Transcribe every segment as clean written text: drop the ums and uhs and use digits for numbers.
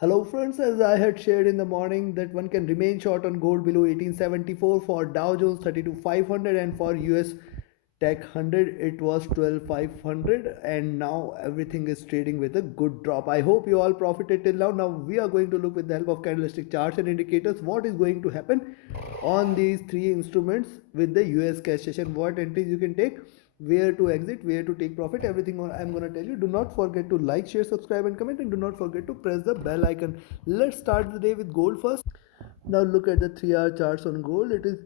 Hello friends, as I had shared in the morning that one can remain short on gold below 1874 for Dow Jones 32,500 and for US Tech 100 it was 12,500 and now everything is trading with a good drop. I hope you all profited till now. Now we are going to look with the help of candlestick charts and indicators what is going to happen on these three instruments with the US cash session, what entries you can take, where to exit, where to take profit, everything I'm going to tell you. Do not forget to like, share, subscribe and comment, and do not forget to press the bell icon. Let's start the day with gold first. Now look at the 3-hour charts on gold. It is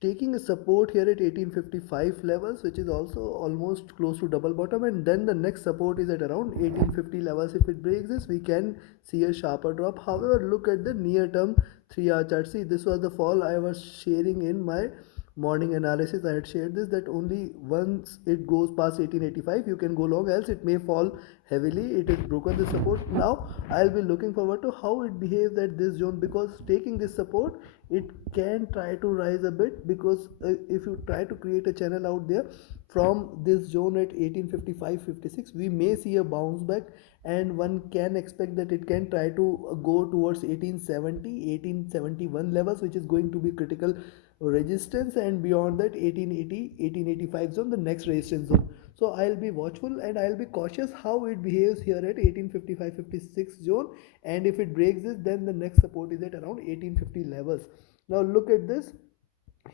taking a support here at 1855 levels, which is also almost close to double bottom, and then the next support is at around 1850 levels. If it breaks this, we can see a sharper drop. However, look at the near term 3-hour chart. See, this was the fall I was sharing in my morning analysis. I had shared this, that only once it goes past 1885 you can go long, else it may fall heavily. It is broken the support. Now I'll be looking forward to how it behaves at this zone, because taking this support it can try to rise a bit, because if you try to create a channel out there from this zone at 1855-56, we may see a bounce back, and one can expect that it can try to go towards 1870-1871 levels, which is going to be critical resistance, and beyond that 1880-1885 zone, the next resistance zone. So I'll be watchful and I'll be cautious how it behaves here at 1855-56 zone, and if it breaks this, then the next support is at around 1850 levels. Now look at this.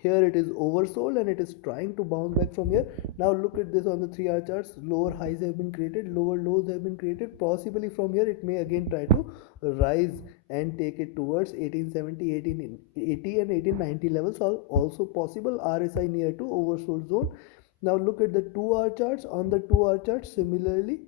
Here it is oversold and it is trying to bounce back from here. Now look at this on the 3-hour charts. Lower highs have been created, lower lows have been created. Possibly from here it may again try to rise and take it towards 1870, 1880 and 1890 levels are also possible. RSI near to oversold zone. Now look at the 2-hour charts. On the 2-hour charts, similarly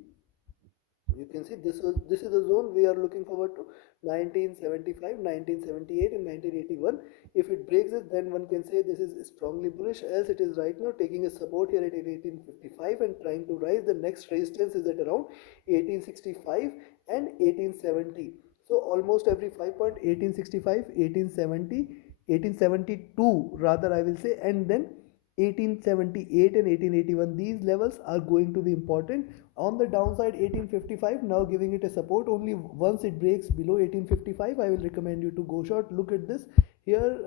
you can see this is the zone we are looking forward to: 1975, 1978 and 1981. If it breaks it, then one can say this is strongly bullish, else it is right now taking a support here at 1855 and trying to rise. The next resistance is at around 1865 and 1870. So almost every 5 point, 1865, 1870, 1872 rather I will say, and then 1878 and 1881, these levels are going to be important. On the downside 1855 now giving it a support. Only once it breaks below 1855 I will recommend you to go short. Look at this here,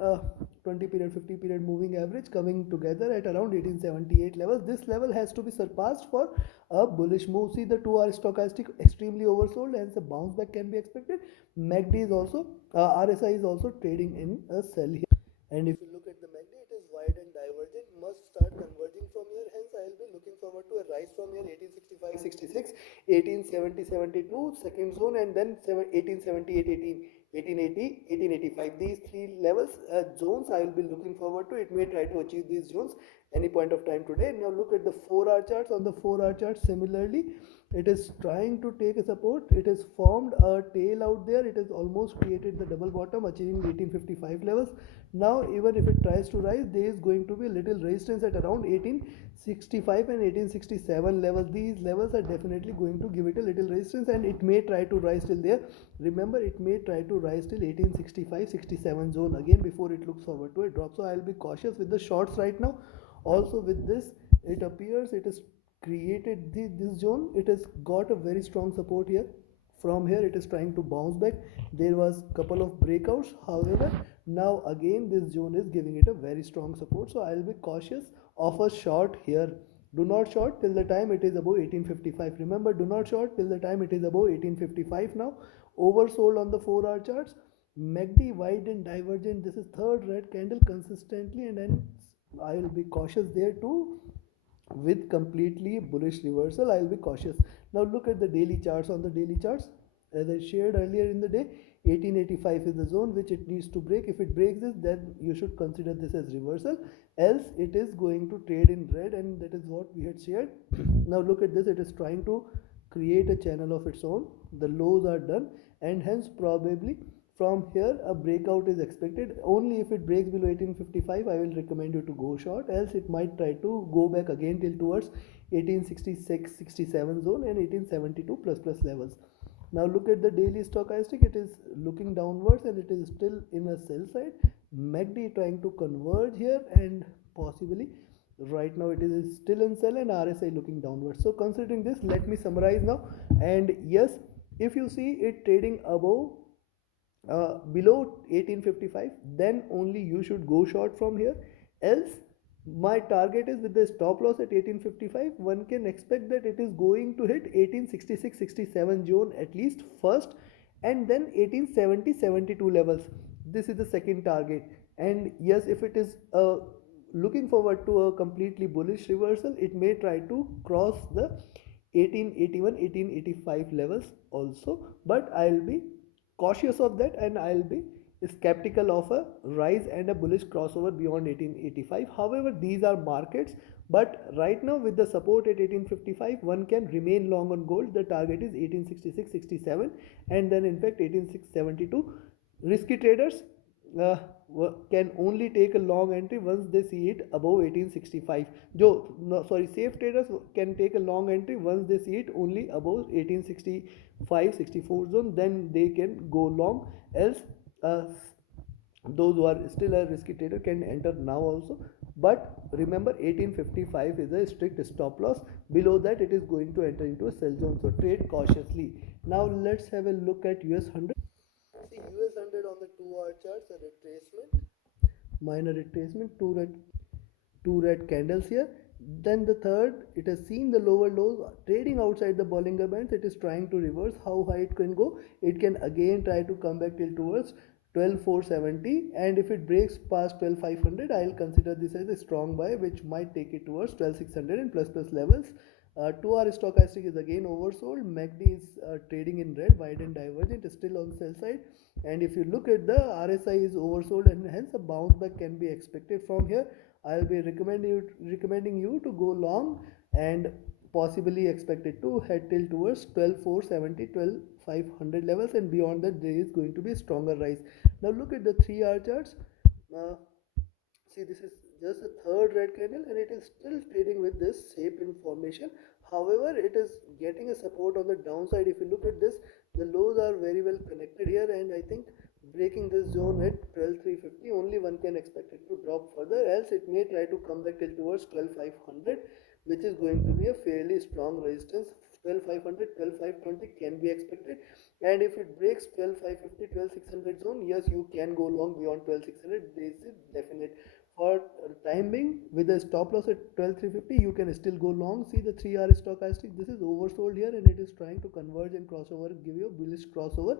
20 period 50 period moving average coming together at around 1878 levels. This level has to be surpassed for a bullish move. See, the 2-hour stochastic extremely oversold, hence a bounce back can be expected. MACD is also RSI is also trading in a sell here, and if you look at the MACD, it is wide and divergent, must start converging from here. Hence I will be looking forward to a rise from here: 1865-66, 1870-72 second zone, and then 1878-18, 1880, 1885. These three levels, zones I will be looking forward to. It may try to achieve these zones any point of time today. Now look at the 4-hour charts. On the 4-hour chart, similarly it is trying to take a support. It has formed a tail out there. It has almost created the double bottom, achieving 1855 levels. Now even if it tries to rise, there is going to be a little resistance at around 1865 and 1867 levels. These levels are definitely going to give it a little resistance, and it may try to rise till there. Remember, it may try to rise till 1865-67 zone again before it looks forward to a drop. So I'll be cautious with the shorts right now. Also with this, it appears it is created this zone. It has got a very strong support here. From here it is trying to bounce back. There was couple of breakouts, however now again this zone is giving it a very strong support. So I'll be cautious of a short here. Do not short till the time it is above 1855. Remember, do not short till the time it is above 1855. Now oversold on the 4-hour charts. MACD wide and divergent. This is third red candle consistently, and then I will be cautious there too. With completely bullish reversal, I will be cautious. Now look at the daily charts. On the daily charts, as I shared earlier in the day, 1885 is the zone which it needs to break. If it breaks this, then you should consider this as reversal, else it is going to trade in red, and that is what we had shared. Now look at this. It is trying to create a channel of its own. The lows are done, and hence probably from here a breakout is expected. Only if it breaks below 1855 I will recommend you to go short, else it might try to go back again till towards 1866-67 zone and 1872 plus levels. Now look at the daily stochastic. It is looking downwards and it is still in a sell side. MACD trying to converge here, and possibly right now it is still in sell, and RSI looking downwards. So considering this, let me summarize now. And yes, If you see it trading above below 1855, then only you should go short from here. Else my target is with the stop loss at 1855, one can expect that it is going to hit 1866-67 zone at least first, and then 1870-72 levels. This is the second target. And yes, if it is looking forward to a completely bullish reversal, it may try to cross the 1881 1885 levels also, but I'll be cautious of that, and I'll be skeptical of a rise and a bullish crossover beyond 1885. However, these are markets, but right now with the support at 1855, one can remain long on gold. The target is 1866-67, and then in fact 18672. Risky traders uh, can only take a long entry once they see it above 1865. No, sorry, safe traders can take a long entry once they see it only above 1865-64 zone, then they can go long. Else uh, those who are still a risky trader can enter now also, but remember 1855 is a strict stop loss. Below that it is going to enter into a sell zone, so trade cautiously. Now let's have a look at US100. See, US100 on the 2 hour charts, a retracement, minor retracement, two red candles here. Then the third, it has seen the lower lows trading outside the Bollinger Bands. It is trying to reverse. How high it can go? It can again try to come back till towards 12,470, and if it breaks past 12,500, I'll consider this as a strong buy, which might take it towards 12,600 and plus levels. 2 hour stochastic is again oversold. MACD is trading in red, wide and divergent, is still on sell side. And if you look at the RSI is oversold, and hence a bounce back can be expected from here. I'll be recommending you to go long, and possibly expected to head till towards 12,470, 12,500 levels, and beyond that there is going to be a stronger rise. Now look at the 3 hour charts. uh, See, this is just a third red candle, and it is still trading with this shape information. However, it is getting a support on the downside. If you look at this, the lows are very well connected here, and I think breaking this zone at 12,350, only one can expect it to drop further. Else it may try to come back till towards 12,500, which is going to be a fairly strong resistance. 12,500, 12,520 can be expected, and if it breaks 12,550, 12,600 zone, yes, you can go long beyond 12,600. This is definite. For time being, with a stop loss at 12,350, you can still go long. See the 3 hour stochastic, this is oversold here, and it is trying to converge and crossover, give you a bullish crossover.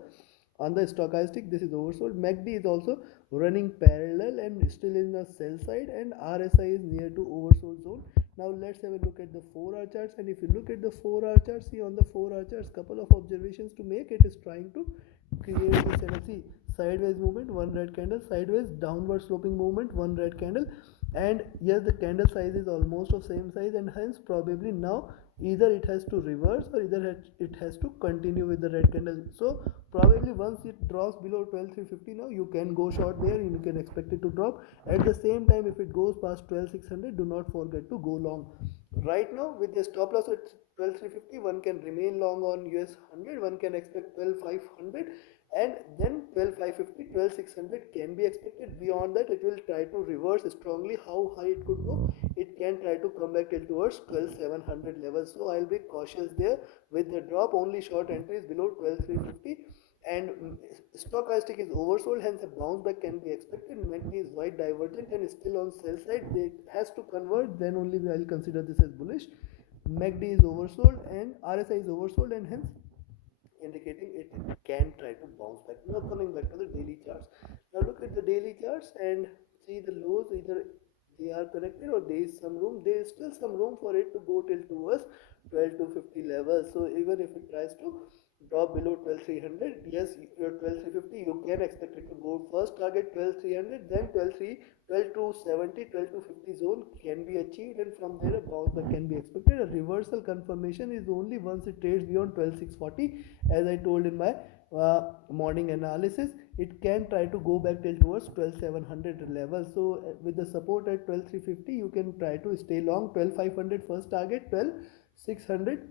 On the stochastic, this is oversold. MACD is also running parallel and still in the sell side, and RSI is near to oversold zone. Now let's have a look at the 4 hour charts, and if you look at the 4 hour charts, see on the 4 hour charts, couple of observations to make. It is trying to create this energy: sideways movement, one red candle; sideways downward sloping movement, one red candle. And yes, the candle size is almost of same size, and hence probably now either it has to reverse, or either it has to continue with the red candle. So probably once it drops below 12,350, now you can go short there, and you can expect it to drop. At the same time, if it goes past 12,600, do not forget to go long. Right now with the stop loss at 12,350, one can remain long on US100. One can expect 12,500, and then 12,550, 12,600 can be expected. Beyond that, it will try to reverse strongly. How high it could go? It can try to come back till towards 12,700 levels. So I'll be cautious there. With the drop, only short entries below 12,350, and stochastic is oversold, hence a bounce back can be expected. MACD is wide divergent and is still on sell side. It has to convert, then only I'll consider this as bullish. MACD is oversold and RSI is oversold, and hence indicating it can try to bounce back. Now coming back to the daily charts. Now look at the daily charts and see the lows, either they are connected or there is some room. There is still some room for it to go till towards 12 to 50 levels. So even if it tries to drop below 12,300, yes, your 12,350, you can expect it to go first target 12,300, then 12,270, 12,250 zone can be achieved, and from there a bounce back can be expected. A reversal confirmation is only once it trades beyond 12,640, as I told in my morning analysis. It can try to go back till towards 12,700 level. So with the support at 12,350, you can try to stay long. 12,500 first target, 12,600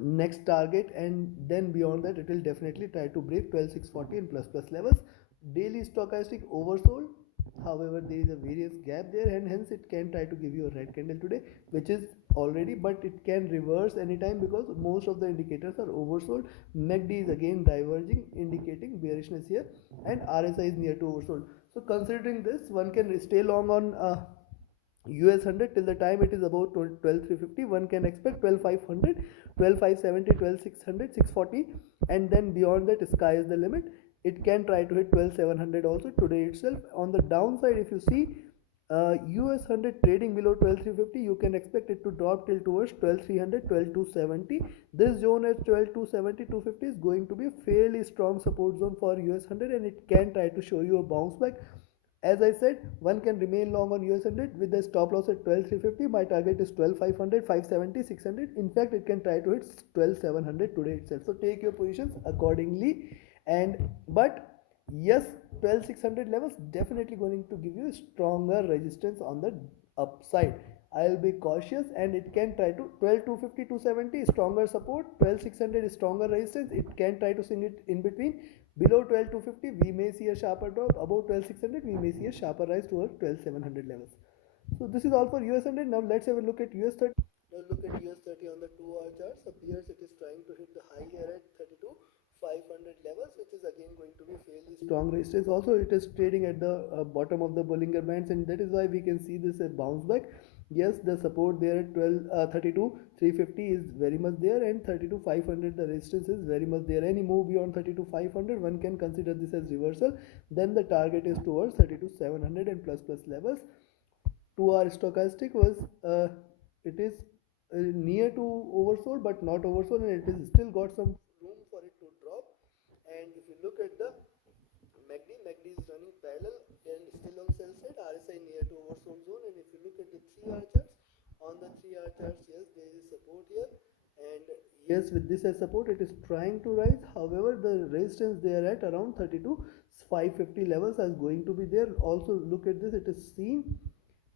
next target, and then beyond that it will definitely try to break 12,640 and plus levels. Daily stochastic oversold, However, there is a various gap there, and hence it can try to give you a red candle today, which is already, but it can reverse anytime because most of the indicators are oversold. MACD is again diverging, indicating bearishness here, and RSI is near to oversold. So considering this, one can stay long on US100 till the time it is about 12,350. One can expect 12,500, 12,570, 12,600, 640, and then beyond that, sky is the limit. It can try to hit 12,700 also today itself. On the downside, if you see US100 trading below 12,350, you can expect it to drop till towards 12,300, 12,270. This zone at 12,270, 250 is going to be a fairly strong support zone for US100, and it can try to show you a bounce back. As I said, one can remain long on US100 with the stop loss at 12,350. My target is 12,500, 570, 600. In fact, it can try to hit 12,700 today itself. So take your positions accordingly. But yes, 12,600 levels definitely going to give you stronger resistance on the upside. I'll be cautious, and it can try to 12,250, 270 stronger support, 12,600 stronger resistance. It can try to swing it in between. Below 12,250 we may see a sharper drop. Above 12,600 we may see a sharper rise towards 12,700 levels. So this is all for US100. Now let's have a look at US30. Now look at US30 on the 2-hour charts. Appears it is trying to hit the high here at 32,500 levels, which is again going to be fairly strong resistance. Also, it is trading at the bottom of the Bollinger Bands, and that is why we can see this bounce back. Yes, the support there at 32,350 is very much there, and 32,500 the resistance is very much there. Any move beyond 32,500, one can consider this as reversal. Then the target is towards 32,700 and plus levels. 2-hour stochastic was it is near to oversold, but not oversold, and it is still got some room for it to drop. And if you look at the MACD is running parallel and still on sell side. RSI near to oversold zone. And if you look at the 3-hour charts, on the 3-hour charts, yes, there is support here, and yes, with this as support, it is trying to rise. However, the resistance there at around 32,550 levels is going to be there. Also, look at this, it is seen,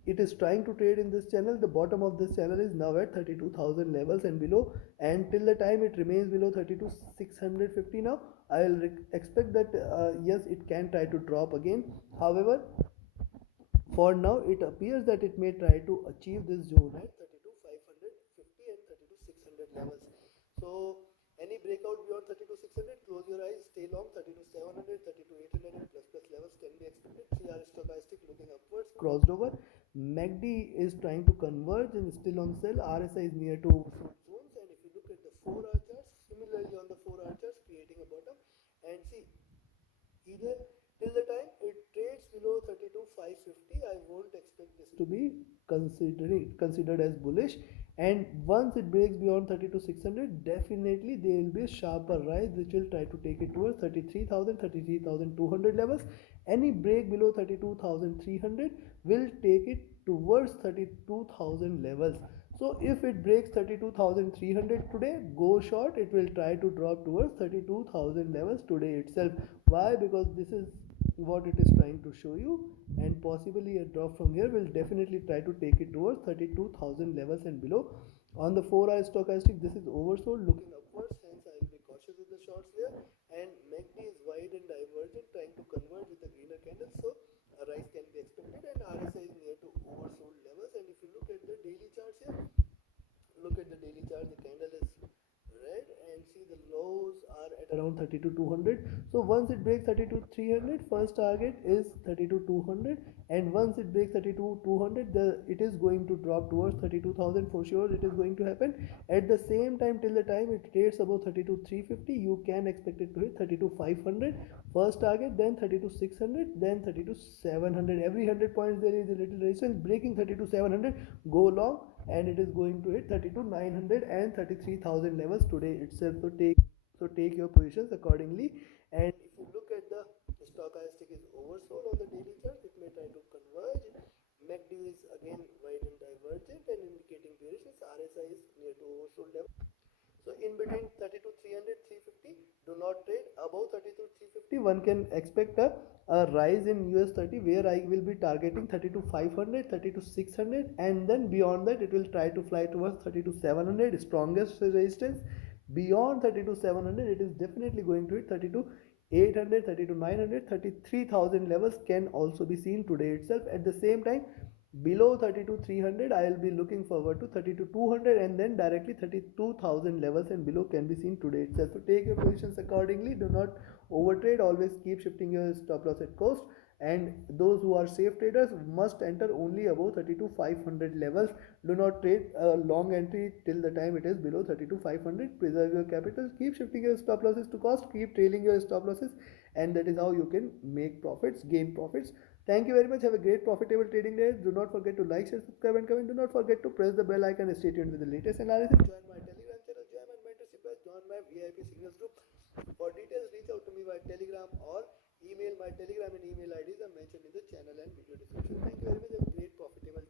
it is trying to trade in this channel. The bottom of this channel is now at 32,000 levels and below, and till the time it remains below 32,650, now I will expect that yes, it can try to drop again. However, for now it appears that it may try to achieve this zone at 32,550 and 32,600 levels. So any breakout beyond 32,600, close your eyes, stay long. 32,700, 32,800 and plus levels can be expected. 3-hour stochastic looking upwards, crossed over. MACD is trying to converge and still on sell. RSI is near to zones, and if you look at the 4-hour charts, similarly on the 4-hour charts, creating a bottom. And see, either till the time it trades below 32,550, I won't expect this to be considered as bullish. And once it breaks beyond 32,600, definitely there will be a sharper rise, which will try to take it towards 33,000, 33,200 levels. Any break below 32,300 will take it towards 32,000 levels. So if it breaks 32,300 today, go short. It will try to drop towards 32,000 levels today itself. Why? Because this is what it is trying to show you, and possibly a drop from here will definitely try to take it towards 32,000 levels and below. On the 4-hour stochastic, this is oversold, looking upwards, hence I will be cautious with the shorts here. And MACD is wide and divergent, trying to converge with the greener candle, so a rise can be expected, and RSI is near to oversold levels. And if you look at the daily charts here, look at the daily chart, the candle is red, and see the lows are at around 32,200. So once it breaks 32,300, first target is 32,200, and once it breaks 32,200, it is going to drop towards 32,000 for sure. It is going to happen. At the same time, till the time it trades above 32,350, you can expect it to hit 32,500 first target, then 32,600, then 32,700. Every 100 points there is a little resistance. Breaking 32,700, go long, and it is going to hit 32,900 and 33,000 levels today itself. So take your positions accordingly. And if you look at the stochastic is oversold on the daily chart, it may try to converge. MACD is again wide and divergent and indicating bearishness. RSI is near to oversold level. So in between 32,300, 350, do not trade. Above 32,350, one can expect a rise in US30, where I will be targeting 32,500, 32,600, and then beyond that it will try to fly towards 32,700, strongest resistance. Beyond 32,700, it is definitely going to hit 32 800, 32,900, 33,000 levels can also be seen today itself. At the same time, below 32,300, I will be looking forward to 32,200, and then directly 32,000 levels and below can be seen today itself. So take your positions accordingly. Do not overtrade. Always keep shifting your stop loss at cost. And those who are safe traders must enter only above 32,500 levels. Do not trade a long entry till the time it is below 32,500. Preserve your capital. Keep shifting your stop losses to cost. Keep trailing your stop losses, and that is how you can make profits, gain profits. Thank you very much. Have a great profitable trading day. Do not forget to like, share, subscribe, and comment. Do not forget to press the bell icon and stay tuned with the latest analysis. Join my Telegram channel, join my mentorship page, join my VIP signals group. For details, reach out to me by Telegram or email. My Telegram and email IDs are mentioned in the channel and video description. Thank you very much. Have a great profitable